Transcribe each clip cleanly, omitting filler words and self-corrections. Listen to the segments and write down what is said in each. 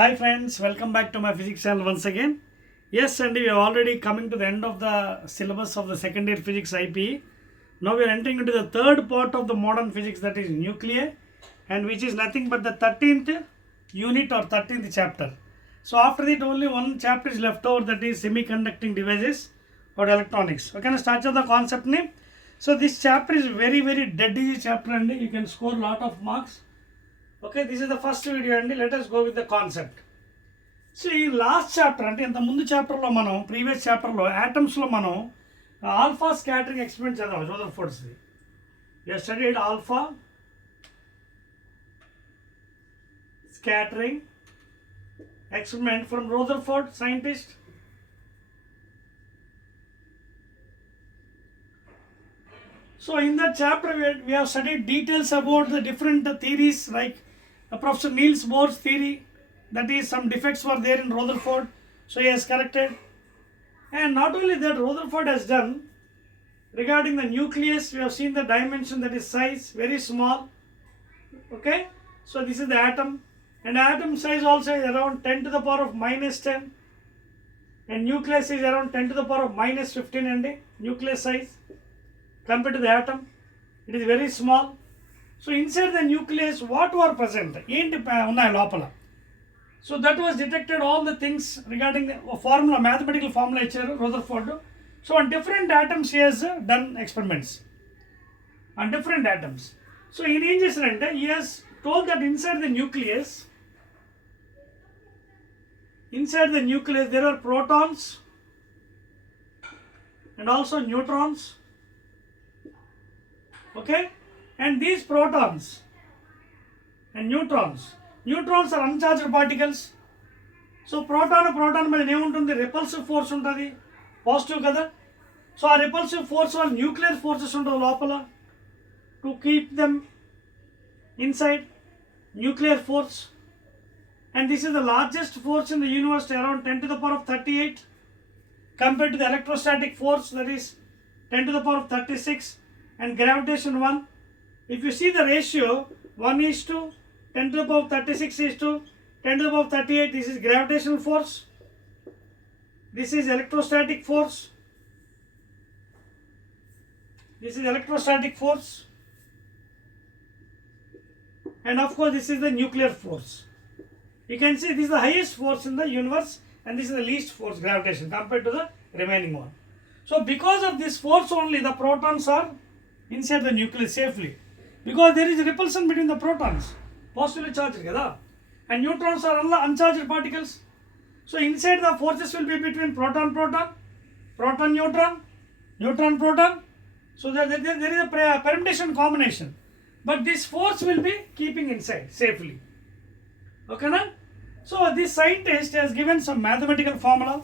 Hi friends, welcome back to my physics channel once again. Yes, and we are already coming to the end of the syllabus of the second year physics IPE. Now we are entering into the third part of the modern physics, that is nuclei, and which is nothing but the 13th unit or 13th chapter. So after that only one chapter is left over, that is semiconducting devices or electronics. Okay, start with the concept name. So this chapter is very dead easy chapter and you can score lot of marks. Okay, this is the first video and let us go with the concept. See, last chapter ante inta mundu chapter lo manam previous chapter lo atoms lo manam alpha scattering experiment chadavam Rutherford's. We have studied alpha scattering experiment from Rutherford scientist. So in that chapter we have studied details about the different theories, like Professor Niels Bohr's theory, that is some defects were there in Rutherford, so he has corrected. And not only that, Rutherford has done regarding the nucleus, we have seen the dimension, that is size, very small. Okay, so this is the atom, and atom size also is around 10 to the power of minus 10, and nucleus is around 10 to the power of minus 15, and nucleus size compared to the atom, it is very small. So inside the nucleus, what were present? So that was detected all the things regarding the formula, mathematical formula Rutherford. So on different atoms he has done experiments on different atoms. So in he has told that inside the nucleus there are protons and also neutrons. Okay, and these protons and neutrons are uncharged particles. So proton మీద ఏముంటుంది, repulsive force ఉంటుంది, పాజిటివ్ కదా. సో ఆ repulsive force వల్ల nuclear forces ఉంటుంది లోపల to keep them inside, nuclear force. And this is the largest force in the universe, around 10 to the power of 38, compared to the electrostatic force, that is 10 to the power of 36, and gravitation 1. If you see the ratio, 1 is to 10 to the power of 36 is to 10 to the power of 38, this is gravitational force, this is electrostatic force, this is electrostatic force, and of course this is the nuclear force. You can see this is the highest force in the universe and this is the least force, gravitation, compared to the remaining one. So because of this force only, the protons are inside the nucleus safely, because there is repulsion between the protons, positively charged kada, and neutrons are uncharged particles. So inside the forces will be between proton neutron, neutron proton. So there is a permutation combination, but this force will be keeping inside safely. Okay na? So this scientist has given some mathematical formula,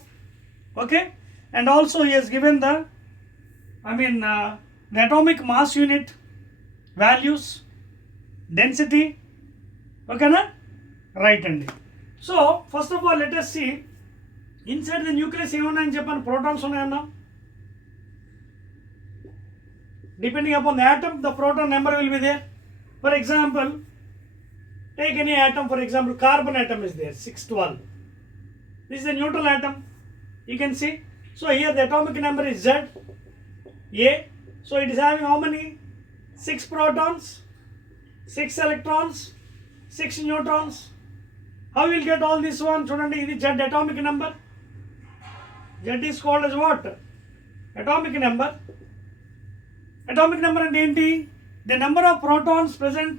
okay, and also he has given the atomic mass unit values, density. Okay na? Right andi. So first of all let us see inside the nucleus ఏమున్నాయని చెప్పాను, protons ఉన్నాయన్నా. Depending upon the atom, the proton number will be there. For example, take any atom, for example carbon atom is there, 612. This is a neutral atom, you can see. So here the atomic number is Z, A. So it is having how many? 6 protons, 6 electrons, 6 neutrons. How will get all this one? Chudandi, ఇది Z atomic number. Z is called as what? Atomic number. Atomic number అంటే ఏంటి? The number of protons present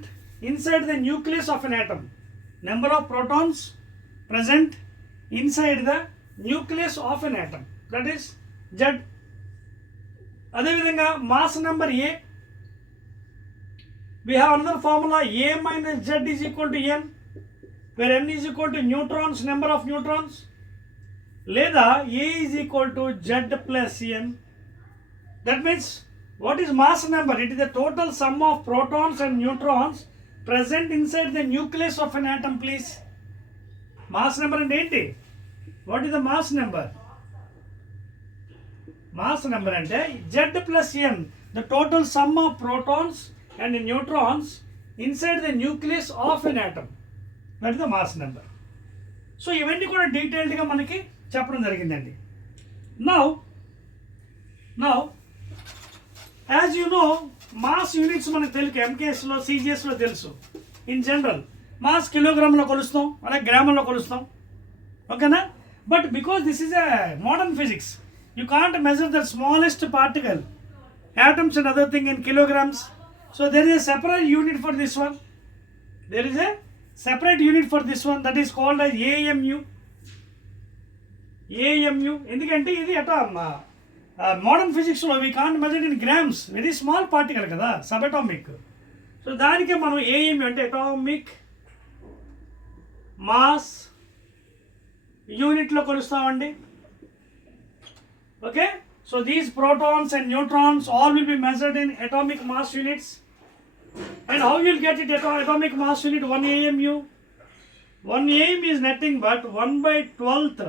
inside the nucleus of an atom. Number of protons present inside the nucleus of an atom. That is Z. అదేవిధంగా mass number A. We have another formula, A minus Z is equal to N, where N is equal to neutrons, number of neutrons. Leda A is equal to Z plus N. That means what is mass number? It is the total sum of protons and neutrons present inside the nucleus of an atom, please. Mass number and ఏంటి? What is the mass number? Mass number అంటే Z plus N, the total sum of protons and neutrons inside the nucleus of an atom. That is the mass number. So ఇవన్నీ కూడా డీటెయిల్డ్గా మనకి చెప్పడం జరిగిందండి. Now as you know mass units మనకు తెలుసు, ఎంకేఎస్లో సిజిఎస్లో తెలుసు. ఇన్ జనరల్ మాస్ కిలోగ్రామ్లో కొలుస్తాం, అలాగే గ్రాముల్లో కొలుస్తాం, ఓకేనా. But because this is a modern physics, you can't measure the smallest particle, atoms and other thing in kilograms. So there is a separate unit for this one. There is a separate unit for this one that is called as AMU. AMU. ఎందుకంటే ఇది modern ఫిజిక్స్లో we can't measure in grams, very small particle కదా, subatomic. So దానికే మనం AMU అంటే atomic mass యూనిట్లో కొలుస్తామండి. Okay. So these protons and neutrons all will be measured in atomic mass units. And how you will get it atomic mass unit? 1 AMU. 1 AMU is nothing but 1/12th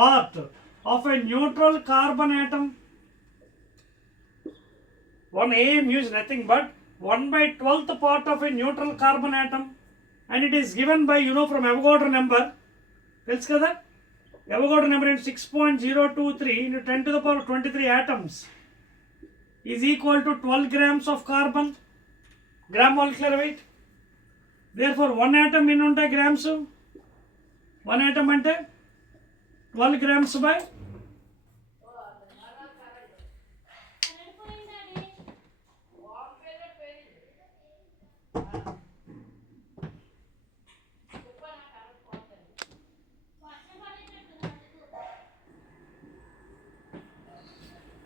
part of a neutral carbon atom. 1 AMU is nothing but 1/12th part of a neutral carbon atom, and it is given by, you know, from Avogadro number. Tells kada? Avogadro number is 6.023 into 10 to the power 23 atoms is equal to 12 grams of carbon, gram molecular weight. Therefore 1 atom in unta grams, 1 atom ante 12 grams by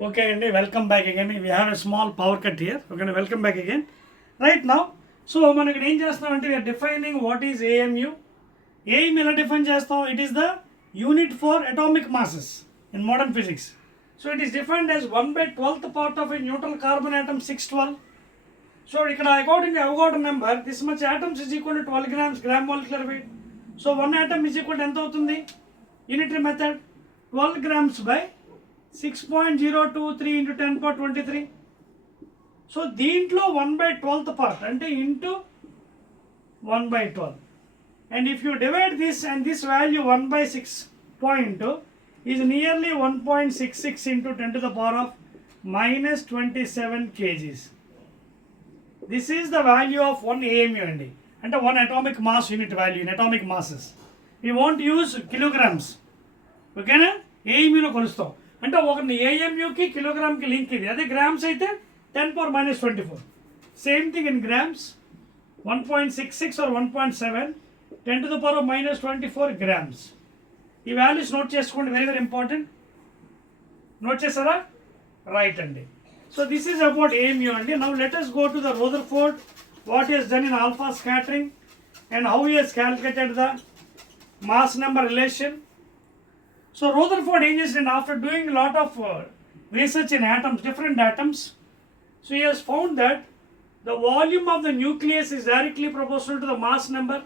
okay, and welcome back again. We have a small power cut here. We're going to welcome back again. Right now, so మనకి ఏం చేస్తామంటే we are defining what is AMU. AMU ఎలా డిఫైన్ చేస్తాం? It is the unit for atomic masses in modern physics. So it is defined as 1/12th part of a neutral carbon atom 612. So ఇక్కడ according to Avogadro number, this much atoms is equal to 12 grams, gram molecular weight. So 1 atom is equal to ఎంత అవుతుంది? Unitary method 12 grams by 6.023 into 10 power 23. So దీంట్లో 1/12th part అంటే into 1/12, and if you divide this and this value 1/6 is nearly 1.66 into 10 to the power of minus 27 kgs. This is the value of 1 AMU అండి, అంటే 1 atomic mass unit value in atomic masses. We won't use kilograms, ఓకేనా. AMUలో కొలుస్తాం అంటే ఒకటి AMUకి కిలోగ్రామ్కి లింక్ ఇది. అదే గ్రామ్స్ అయితే 10 power minus 24. Same thing in grams 1.66 or 1.7, 10 to the power of minus 24 grams. ఈ వాల్యూస్ నోట్ చేసుకోండి, వెరీ వెరీ ఇంపార్టెంట్. నోట్ చేస్తారా? రైట్ అండి. So this is about AMU అండి. Now let us go to the Rutherford, what he has done in alpha scattering and how he has calculated the mass number relation. So Rutherford engaged in, after doing a lot of research in atoms, different atoms, so he has found that the volume of the nucleus is directly proportional to the mass number.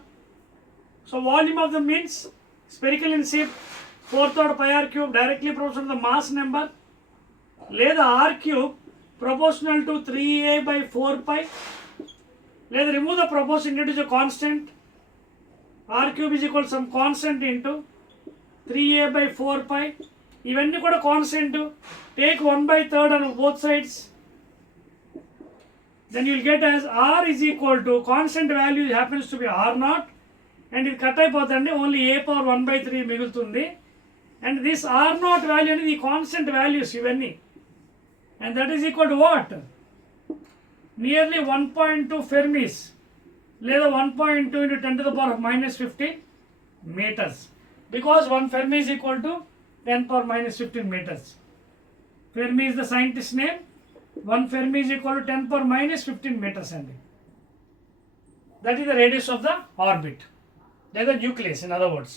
So volume of the means spherical in shape, 4/3 pi r cube directly proportional to the mass number, లేదా r cube proportional to 3a by 4 pi, లేదా remove the proportion, introduce a constant, r cube is equal to some constant into 3a by 4 pi. ఇవన్నీ కూడా constant. Take 1/3 on both sides, then you will get as r is equal to constant value happens to be r0, and ఇది కట్ అయిపోతుంది, only a power 1/3 మిగులుతుంది. And this r0 value అనేది constant values ఇవన్నీ, and that is equal to what? Nearly 1.2 ఫెర్మీస్, లేదా 1.2 into 10 to the power of minus 15 meters. Because 1 Fermi is equal to 10 power minus 15 meters. Fermi is the scientist name. 1 Fermi is equal to 10 power minus 15 meters. That is the radius of the orbit. That is the nucleus, in other words.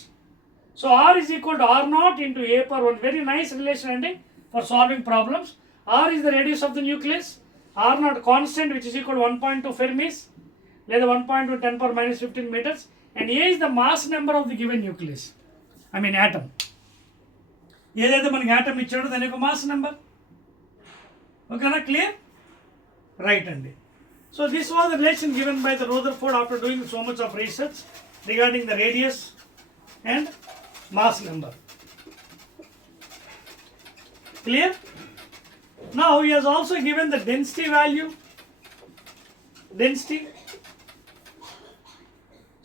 So R is equal to R0 into A power 1. Very nice relation for solving problems. R is the radius of the nucleus. R0 constant, which is equal to 1.2 Fermis, లేదా 1.2 10 power minus 15 meters. And A is the mass number of the given nucleus. I mean atom. ఏదైతే మనకి ఆటమ్ ఇచ్చాడో దాని యొక్క mass number. ఓకేనా? Clear? Right అండి. So this was the relation given by the Rutherford after doing so much of research regarding the radius and mass number. Clear? Now he has also given the density value. Density.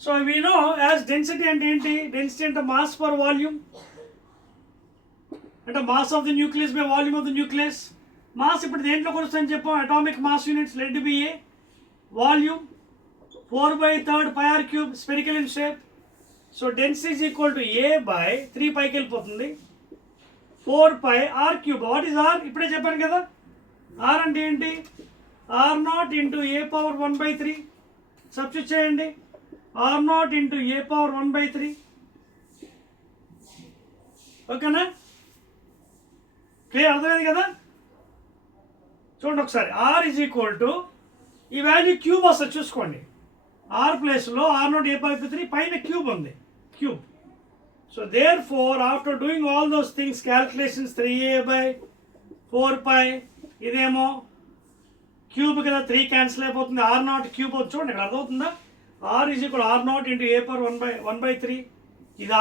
So we know as density and density and the mass per volume. And the mass of the nucleus by volume of the nucleus. Mass ఇప్పుడు దేంట్లో కొలుస్తాను చెప్పాం, atomic mass units, let it be A. Volume 4/3 pi r cube, spherical in shape. So density is equal to A by 3 పైకి వెళ్ళిపోతుంది 4 pi r cube. What is R? ఇప్పుడే చెప్పాను కదా, R అంటే ఏంటి, R0 into A power 1/3. సబ్స్టిట్యూట్ చేయండి, R0 into A power 1/3. ఓకేనా? క్లియర్, అర్థమైంది కదా? చూడండి ఒకసారి, R is equal to ఈ వాల్యూ క్యూబ్ వస్తుంది చూసుకోండి. R ప్లేస్లో R0 A/3 పైన క్యూబ్ ఉంది, cube. So therefore after doing all those things calculations 3A/4 pi, ఇదేమో క్యూబ్ కదా, 3 క్యాన్సిల్ అయిపోతుంది, R0 క్యూబ్ వచ్చి చూడండి ఇక్కడ అర్థమవుతుందా. R is equal R0 into A power 1/3. ఇది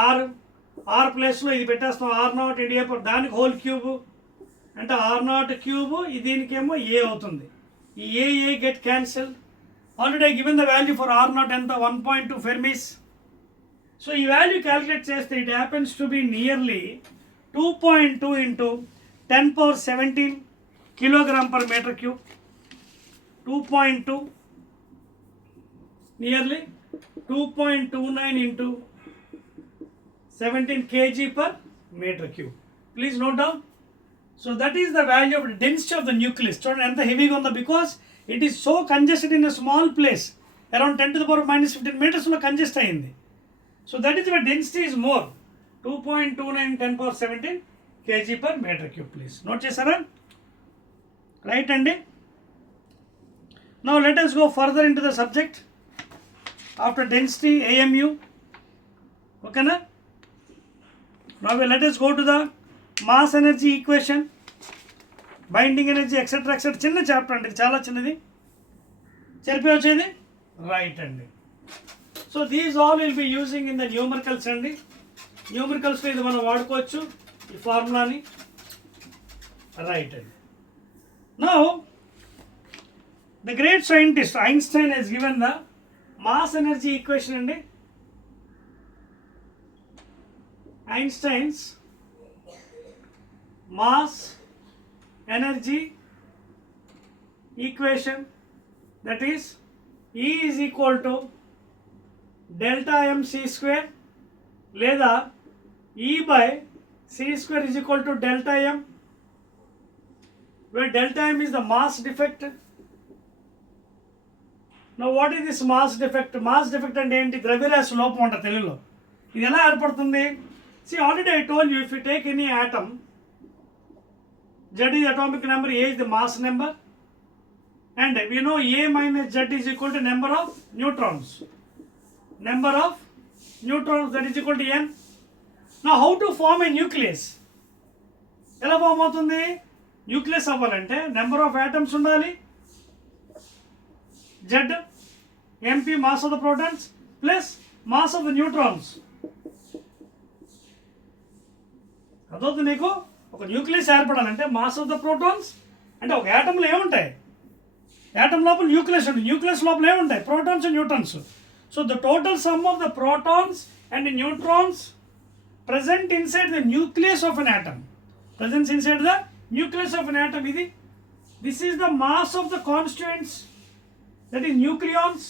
R ప్లేస్లో ఇది పెట్టేస్తాం, R0 into A power, దానికి హోల్ క్యూబ్ అంటే R0 క్యూబ్, దీనికేమో A అవుతుంది. ఈ A get cancel. Already given the value for R0 ఎంత, 1.2 ఫెర్మిస్. సో ఈ వాల్యూ క్యాలిక్యులేట్ చేస్తే it happens to be nearly 2.2 into 10^17 kilogram per meter cube. 2.2 nearly 2.29 into 17 kg per meter cube. Please note down. So that is the value of the density of the nucleus. చూడండి ఎంత హెవీగా ఉందో, because it is so congested in a small place, around 10⁻⁻15 మీటర్స్లో congest అయింది. So that is your density is more, 2.29 10^17 kg per meter cube. Please note చేశారా? Right అండి. Now let us go further into the subject after density AMU. Okay na? Now let us go to the mass energy equation, binding energy, etc. etc. చిన్న చాప్టర్ అండి, చాలా చిన్నది, చెరిపి వచ్చేది. రైట్ అండి. So these all will be using in the numericals అండి. న్యూమరికల్స్లో ఇది మనం వాడుకోవచ్చు ఈ ఫార్ములాని. రైట్ అండి. Now the great scientist Einstein has given the mass energy equation and Einstein's mass energy equation, that is E is equal to delta m c square లేదా E by c square is equal to delta m, where delta m is the mass defect. Now what is this mass defect? Mass defect అంటే ఏంటి? ద్రవ్యరాశి లోపం అంట తెలుగులో. ఇది ఎలా ఏర్పడుతుంది? See, already I told you, if you take any atom, Z is atomic number, A is the mass number, and we know A minus Z is equal to number of neutrons. Number of neutrons, that is equal to N. Now how to form a nucleus? ఎలా ఫామ్ అవుతుంది? న్యూక్లియస్ అవ్వాలంటే number of atoms ఉండాలి, Z MP mass of the protons plus mass of the neutrons. అదొద్దు నీకు, ఒక nucleus ఏర్పడాలంటే mass of the protons అంటే ఒక యాటంలో ఏముంటాయి, యాటమ్ లోపల న్యూక్లియస్ ఉంటుంది, న్యూక్లియస్ లోపల ఏముంటాయి, protons and neutrons. So the total some of the protons and neutrons present inside the nucleus of an atom, presents inside the nucleus of an atom. This is the mass of the constituents, that is nucleons.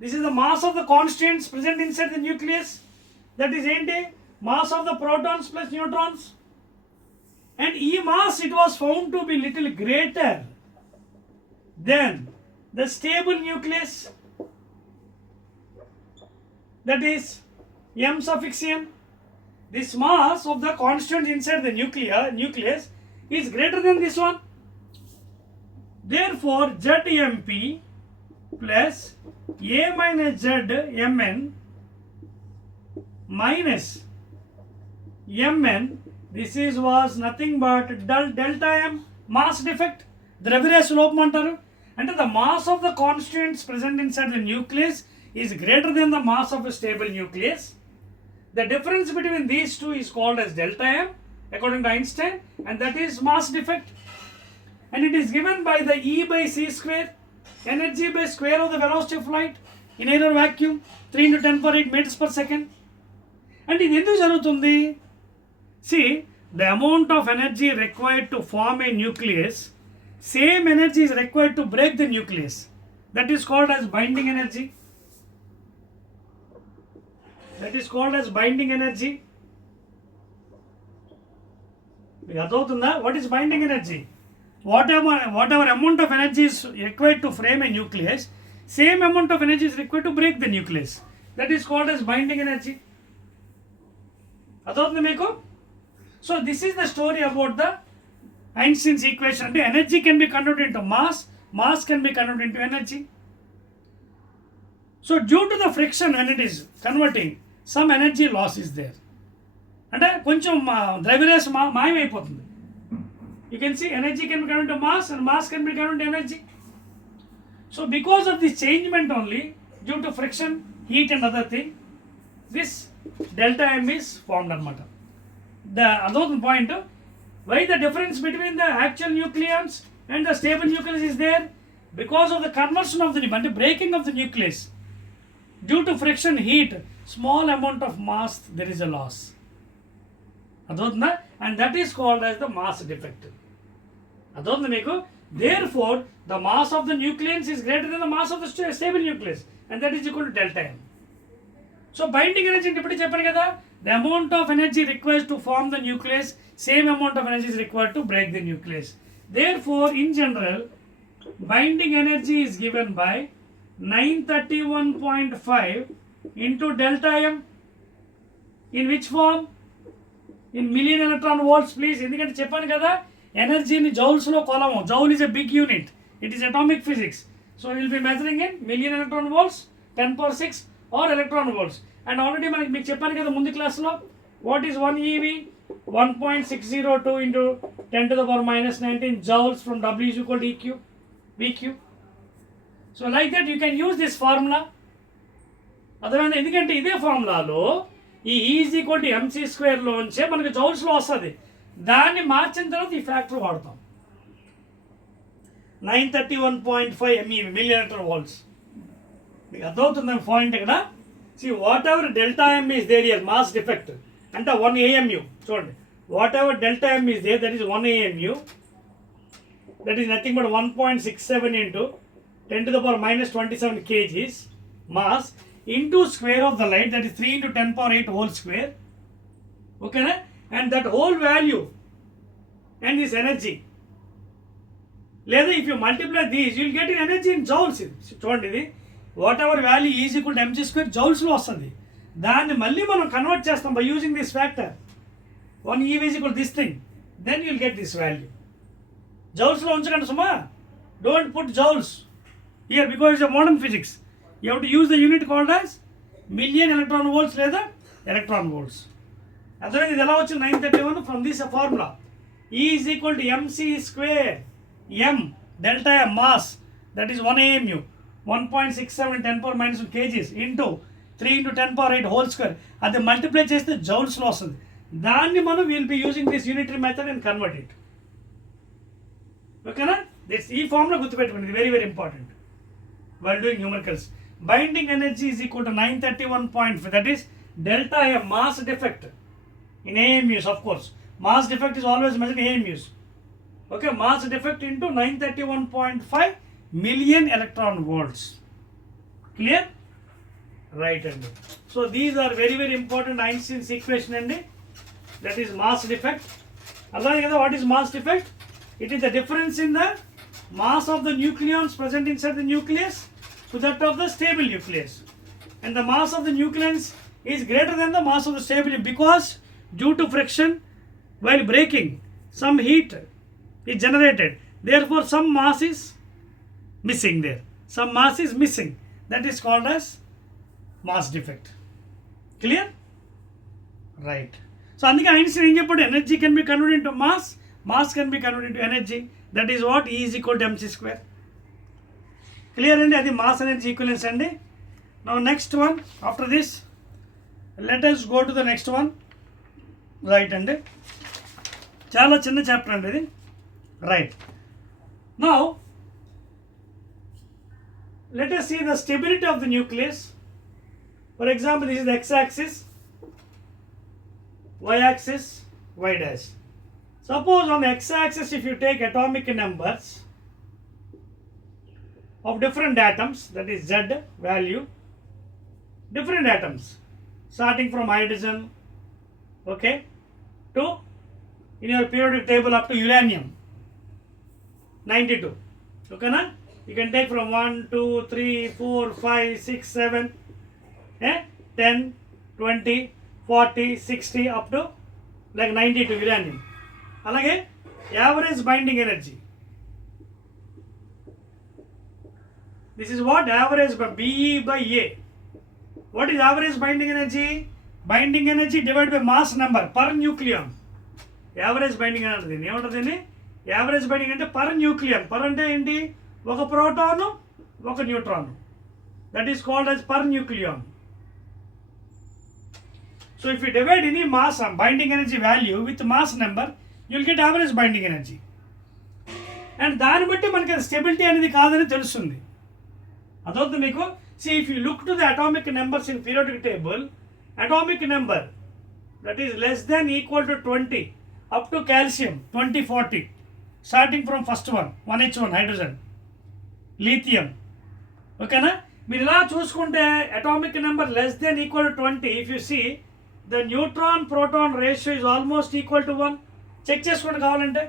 This is the mass of the constituents present inside the nucleus, that is mass of the protons plus neutrons. And E mass, it was found to be little greater than the stable nucleus, that is M suffix n. This mass of the constituents inside the nucleus is greater than this one. Therefore ZMP plus A minus ZMN minus Mn, this was nothing but delta M, mass defect, ద్రవ్యరాశి లోపం అంటారు. అంటే the mass of the constituents present inside the nucleus is greater than the mass of a stable nucleus. The difference between these two is called as delta M according to Einstein, and that is mass defect, and it is given by the E by c square, energy by square of the velocity of light in air or vacuum, 3 into 10 power 8 meters per second. And ఇది ఎందుకు జరుగుతుంది? See, the amount of energy required to form a nucleus, same energy is required to break the nucleus. That is called as binding energy. That is called as binding energy. మీకు అర్థమవుతుందా? What is binding energy? Whatever amount of energy is required to frame a nucleus, same amount of energy is required to break the nucleus. That is called as binding energy. అర్థమవుతుంది మీకు? So this is the story about the Einstein's equation. అంటే energy can be converted into mass, mass can be converted into energy. So due to the friction when it is converting, some energy loss is there. అంటే కొంచెం ద్రవ్యరాశి మాయమైపోతుంది. You can see energy can be converted to mass and mass can be converted to energy. So because of this changement only, due to friction, heat and other thing, this delta M is formed anamata. The other point, why the difference between the actual nucleons and the stable nucleus is there? Because of the conversion of the breaking of the nucleus. Due to friction, heat, small amount of mass, there is a loss. And that is called as the mass defect. Therefore, the mass of the nucleus is greater than the mass of the stable nucleus, and that is equal to delta M. So binding energy ఇప్పుడు చెప్పాను కదా, the amount of energy required to form the nucleus, same amount of energy is required to break the nucleus. Therefore, in general, binding energy is given by 931.5 into delta M. In which form? In million electron volts, please. ఎందుకంటే చెప్పాను కదా, ఎనర్జీని జౌల్స్లో కొలము. Joule is a big unit. It is atomic physics. So we will be measuring in million electron volts, 10 power 6 or electron volts. And already మీకు చెప్పాను కదా ముందు క్లాస్లో, what is 1 eV? 1.602 into 10 to the power minus 19 joules from W is equal to EQ, VQ. So like that you can use this formula. అర్థమైంది? ఎందుకంటే ఇదే ఫార్ములాలో ఈ E is equal to mc స్క్వేర్లోంచే మనకు జౌల్స్లో వస్తుంది. దాన్ని మార్చిన తర్వాత ఈ ఫ్యాక్టర్ వాడతాం. 931.5 MeV, మిలియన్ ఎలక్ట్రాన్ వోల్ట్స్. మీకు అర్థమవుతుంది పాయింట్ ఇక్కడ. See, whatever delta M is there here, mass defect, అంటే 1 AMU. చూడండి, whatever delta M is there, that is 1 AMU. That is nothing but 1.67 into 10 to the power minus 27 kgs mass into square of the light, that is 3 into 10 power 8 whole square. Okay, na? And that whole value and this energy. లేదా if you multiply these, you will get in energy in joules. చూడండి, ఇది whatever value is equal to mg square joules లో వస్తుంది. దాన్ని మళ్ళీ మనం కన్వర్ట్ చేస్తాం by using this factor. 1 eV is equal to this thing. Then you will get this value. Joules లో ఉంచకండి సుమా. Don't put joules here because it's a modern physics. You have to use the unit called as million electron volts లేదా electron volts. అర్థమైంది? ఇది ఎలా వచ్చింది 931 from this formula. E is equal to mc square m delta M mass, that is 1 AMU, 1.67 10 power minus 1 kgs into 3 into 10 power 8 whole square. అది మల్టిప్లై చేస్తే జౌల్స్లో వస్తుంది. దాన్ని మనం will be using this unitary method and convert it. ఓకేనా? దిస్ ఈ ఫార్ములా గుర్తుపెట్టుకోండి, ఇది very very important while doing numericals. Binding energy is equal to 931.5, that is delta M, mass defect in AMUs, of course. Mass defect is always measured in AMUs. Okay, mass defect into 931.5 million electron volts. Clear? Right, and so these are very very important Einstein's equation, and that is mass defect. What is mass defect? It is the difference in the mass of the nucleons present inside the nucleus to that of the stable nucleus, and the mass of the nucleons is greater than the mass of the stable because due to friction while breaking some heat is generated, therefore some mass is missing there. Some mass is missing. That is called as mass defect. Clear? Right. So అందుకే ఐన్స్టీన్ ఏం చెప్పాడు? Energy can be converted into mass, mass can be converted into energy. That is what E is equal to mc square. Clear అండి? అది mass energy equivalence అండి. Now next one, after this, let us go to the next one. Right, and chala chinna chapter and ఇది. Right. Now let us see the stability of the nucleus. For example, this is the x-axis, y-axis, y dash. Suppose on the x-axis, if you take atomic numbers of different atoms, that is Z value, different atoms, starting from hydrogen, okay, to in your periodic table up to uranium, 92, okay na? You can take from 1, 2, 3, 4, 5, 6, 7, 10, 20, 40, 60 up to like 92 uranium. అలాగే average binding energy, this is what average BE by A. What is average binding energy? Binding energy divided by mass number per nucleon. Average binding అనేది ఏమంటుంది? Average binding అంటే per nucleon. Per అంటే ఏంటి? ఒక ప్రోటాను ఒక neutron. That is called as per nucleon. So if you divide any mass binding energy value with mass number, you will get average binding energy. And దాన్ని బట్టి మనకి అది స్టెబిలిటీ అనేది కాదని తెలుస్తుంది. అదవుతుంది మీకు. See, if you look to the atomic numbers in periodic table, atomic number that is less than equal to 20 up to calcium 20, 40, starting from first one 1H1 hydrogen, lithium, ఓకేనా? మీరు ఇలా చూసుకుంటే atomic number less than equal to 20, if you see the neutron proton ratio is almost equal to 1. Check చేసుకోండి కావాలంటే,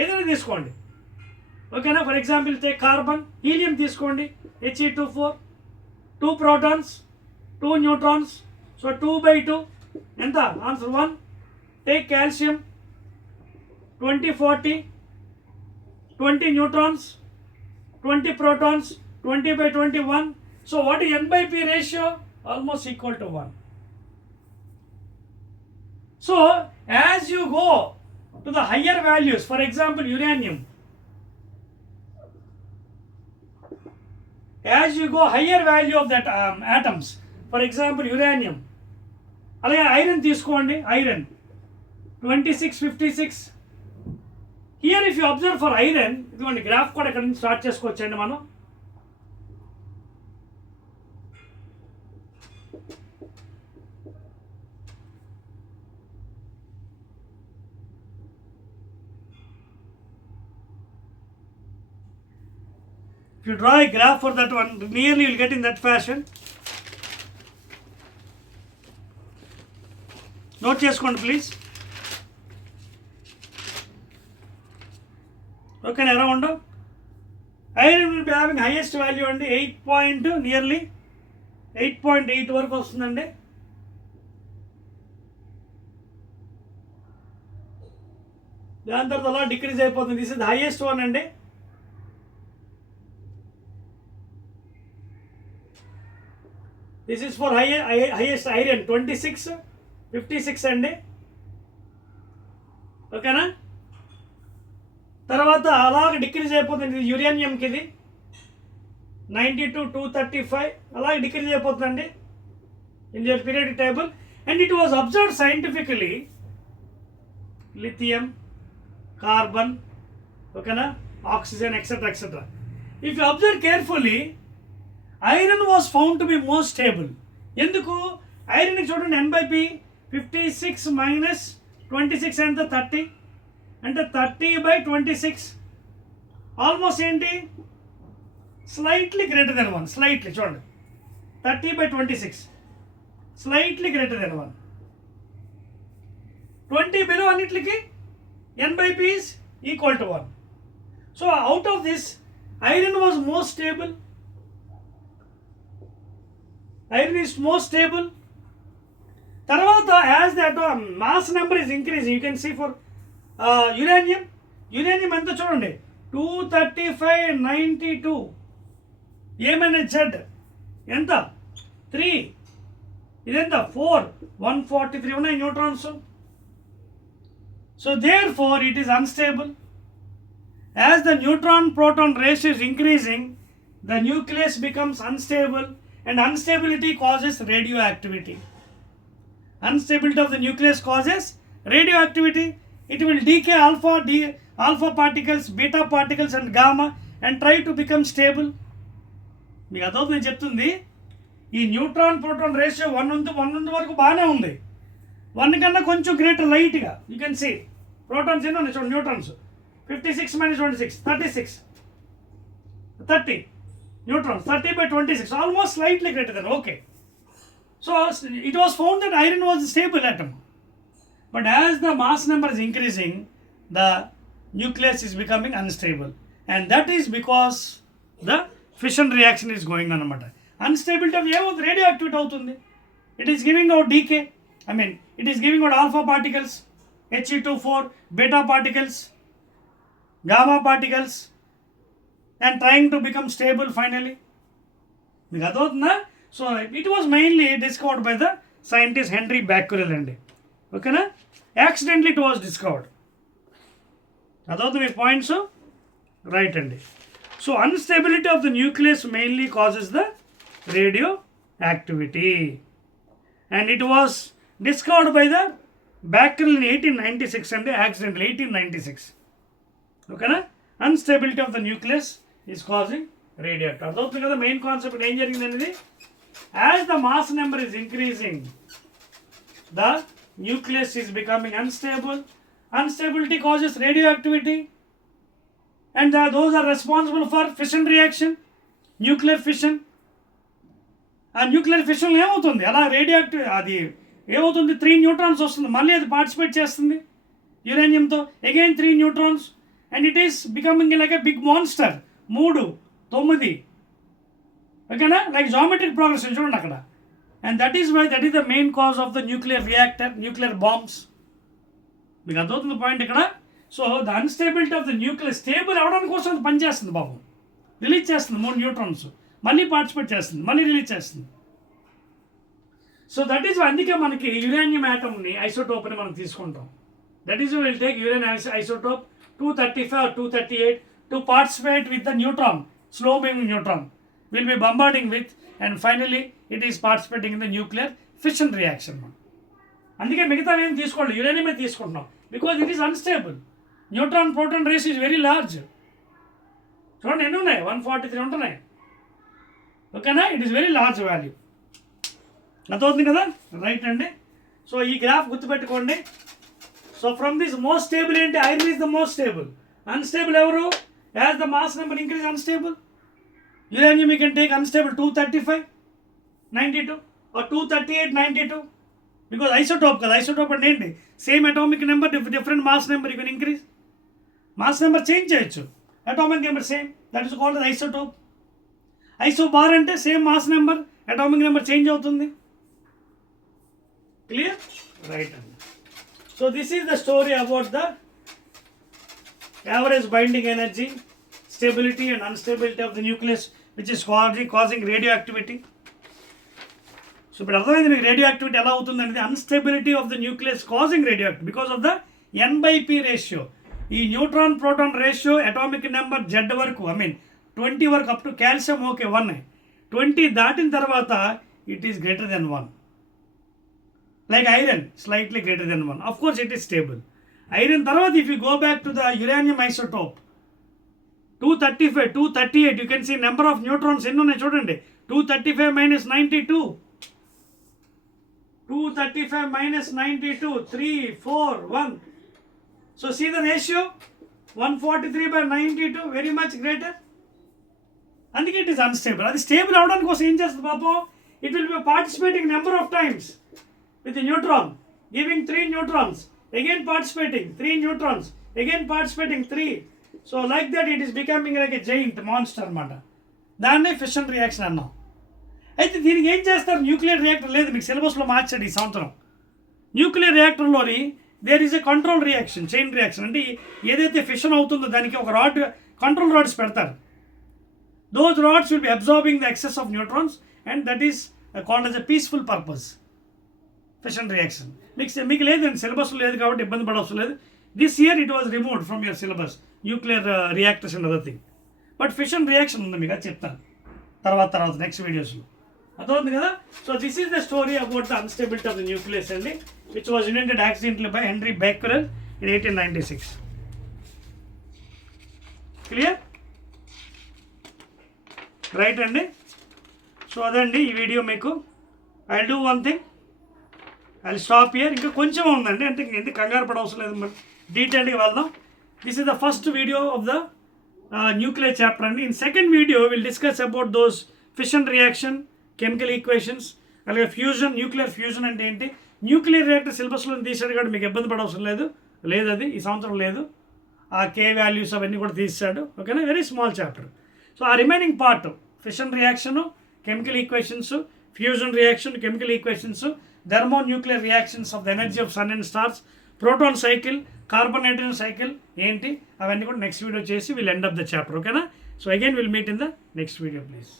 ఏదైనా తీసుకోండి, ఓకేనా? For example take carbon, helium తీసుకోండి, He2 4, 2 protons, 2 neutrons, so 2 by 2, ఎంత? ఆన్సర్ 1. టేక్ కాల్షియం 20, 40, 20 neutrons, 20 protons, 20 by 21. So what is N by P ratio? Almost equal to 1. So as you go to the higher values, for example uranium, as you go higher value of that atoms, for example uranium, అలాగే ఐరన్ తీసుకోండి, ఐరన్ 26, 56. Here if you observe for iron, ఇదిగోండి గ్రాఫ్ కూడా ఇక్కడ నుంచి స్టార్ట్ చేసుకోవచ్చండి మనం. If you draw a graph for that one, nearly you will get in that fashion. Note చేసుకోండి please. Okay, around iron will be having highest value అండి 8 నియర్లీ 8.8 వరకు వస్తుందండి. దాని తర్వాత అలా డిక్రీజ్ అయిపోతుంది. This is the highest one అండి. This is for highest iron 26, 56 అండి, ఓకేనా? తర్వాత అలాగే డిక్రీజ్ అయిపోతుంది యురేనియంకి, ఇది 92, 235 అలాగే డిక్రీజ్ అయిపోతుందండి in your periodic table. And it was observed scientifically, lithium, carbon, ఓకేనా, oxygen, etcetera etcetera. If you observe carefully, iron was found to be more stable. ఎందుకు? ఐరన్కి చూడండి, N by P 56 minus 26 ఎంత? 30. అంటే 30 by 26 ఆల్మోస్ట్ ఏంటి? Slightly greater than 1. స్లైట్లీ చూడండి, 30 by 26 slightly greater than 1. 20 బిలో అన్నిటికి N by P is equal to 1. So out of this, iron was more stable. Iron is more stable. తర్వాత as the mass number is increasing, you can see for uranium ఎంత చూడండి, 235, 92. ఏమైనా Z ఎంత? 3. ఇదెంత? 4, 143 ఉన్నాయి neutrons. So therefore it is unstable. As the neutron proton ratio is increasing, the nucleus becomes unstable and instability causes radioactivity. Instability of the nucleus causes radioactivity. It will decay alpha particles, beta particles and gamma and try to become stable. మీకు అదవుతుంది నేను చెప్తుంది. ఈ neutron proton ratio 1:1 వరకు బాగానే ఉంది. 1 కన్నా కొంచెం గ్రేటర్ లైట్గా యూ కెన్ సీ ప్రోటాన్స్ ఎన్ని ఉన్నాయి చూడండి. న్యూట్రాన్స్ 56 - 26 36 30 neutrons, 30/26, almost slightly greater than, okay. So it was found that iron was a stable atom. But as the mass number is increasing, the nucleus is becoming unstable. And that is because the fission reaction is going on. Unstability of radioactivity avutundi. It is giving out decay. It is giving out alpha particles, He2,4, beta particles, gamma particles, and trying to become stable finally. So it was mainly discovered by the scientist Henry Becquerel. Okay na? Accidentally it was discovered. That's the points. Right. So instability of the nucleus mainly causes the radioactivity. And it was discovered by the Becquerel in 1896 and accidentally 1896. Okay na? Instability of the nucleus is causing radioactivity. That's the main concept. As the mass number is increasing, the nucleus is becoming unstable. Instability causes radioactivity, and those are responsible for fission reaction, nuclear fission. And nuclear fission ఏమవుతుంది అలా రేడియోయాక్టివ్ అది ఏమవుతుంది 3 న్యూట్రాన్స్ వస్తుంది, మళ్ళీ అది participate చేస్తుంది యురేనియంతో, again 3 neutrons, and it is becoming like a big monster. 3 9 ఓకేనా, లైక్ జామెట్రిక్ ప్రోగ్రెషన్ చూడండి అక్కడ. And that is the main cause of the nuclear reactor, nuclear bombs. మీకు అర్థమవుతుంది పాయింట్ ఇక్కడ. So the instability of the nuclear stable అవడానికి కోసం అది పనిచేస్తుంది బాబు, రిలీజ్ చేస్తుంది 3 న్యూట్రాన్స్, మళ్ళీ పార్టిసిపేట్ చేస్తుంది, మళ్ళీ రిలీజ్ చేస్తుంది. సో దట్ ఈస్ అందుకే మనకి యురేనియం యాటమ్ని ఐసోటోప్ అని మనం తీసుకుంటాం. That is will take uranium isotope 235 or 238 to participate with the neutron, slow moving neutron will be bombarding with, and finally it is participating in the nuclear fission reaction. అందుకే మిగతా ఏం తీసుకోండి, యురేనియమే తీసుకుంటున్నాం, because it is unstable. Neutron proton ratio is very large. చూడండి ఎన్ని ఉన్నాయి, 143 ఉంటున్నాయి. ఓకేనా, it is very large value. అర్థమవుతుంది కదా, రైట్ అండి. సో ఈ గ్రాఫ్ గుర్తుపెట్టుకోండి. So from this most stable ఏంటి, iron is the most stable. Unstable ఎవరు, as the mass number increase unstable. Uranium you can take unstable 235 92 or 238 92, because isotope కదా. Isotope అంటే ఏంటి, same atomic number different mass number, you can increase. Mass number change చేయొచ్చు, atomic number same, that is called isotope. Isobar అంటే same mass number, atomic number change అవుతుంది. Clear, right అండి. So this is the story about the average binding energy, stability and instability of the nucleus which is causing radioactivity. So ఇప్పుడు అర్థమైంది మీకు radioactivity ఎలా అవుతుంది అనేది. Instability of the nucleus causing radioactivity because of the N/P ratio. ఈ neutron proton ratio atomic number Z వరకు, 20 వరకు, up to calcium okay 1, 20 దాటిన తర్వాత it is greater than 1. Like iron slightly greater than 1, of course it is stable. Iron తర్వాత if you go back to the uranium isotope 235 238, you can see number of neutrons ఎన్ని ఉన్నాయి చూడండి. 235 - 92, 235 - 92, 3 4 1. So see the ratio, 143/92, very much greater. అందుకే it is unstable. అది స్టేబుల్ అవడానికి కోసం ఏం చేస్తుంది పాపం, it will be participating number of times with the neutron, giving 3 neutrons, again participating 3 neutrons, again participating 3. So like that it is becoming like a giant monster అన్నమాట. దాన్నే fission reaction అన్నాం. అయితే దీనికి ఏం చేస్తారు, న్యూక్లియర్ రియాక్టర్ లేదు, మీకు సిలబస్లో మార్చాడు ఈ సంవత్సరం. న్యూక్లియర్ రియాక్టర్లోని there is a control reaction, chain reaction. అంటే ఏదైతే ఫిషన్ అవుతుందో దానికి ఒక రాడ్, కంట్రోల్ రాడ్స్ పెడతారు. Those rods will be absorbing the excess of neutrons and that is called as a peaceful purpose fission reaction. మీకు లేదండి, సిలబస్లో లేదు కాబట్టి ఇబ్బంది పడవలసిన లేదు. This year it was removed from your syllabus, nuclear reactors and other thing. But fission reaction ఉంది, మీకు అది చెప్తాను తర్వాత నెక్స్ట్ వీడియోస్లో. అర్థమవుతుంది కదా. So this is the story about the instability of the nucleus అండి, which was invented accidentally by Henry Becquerel in 1896. Clear right అండి. సో అదండి ఈ వీడియో మీకు. I do one thing, I stop here. ఇంకా కొంచెం ఉందండి, అంటే ఎందుకు కంగారు పడ అవసరం లేదు, మరి డీటెయిల్గా వెళ్దాం. This is the first video of the nuclear chapter అండి. In second video will discuss about those fission reaction, chemical equations, అలాగే ఫ్యూజన్, న్యూక్లియర్ ఫ్యూజన్ అంటే ఏంటి. న్యూక్లియర్ రియాక్టర్ సిలబస్లో తీసాడు కాబట్టి మీకు ఇబ్బంది పడ అవసరం లేదు, అది ఈ సంవత్సరం లేదు. ఆ కే వాల్యూస్ అవన్నీ కూడా తీసాడు, ఓకేనా. Very small chapter. సో ఆ remaining part fission reaction, chemical equations, fusion reaction, chemical equations, thermonuclear reactions of the energy of sun and stars, proton cycle, carbon nitrogen cycle ఏంటి అవన్నీ కూడా నెక్స్ట్ వీడియో చేసి will end up the chapter, ఓకేనా. So again will meet in the next video please.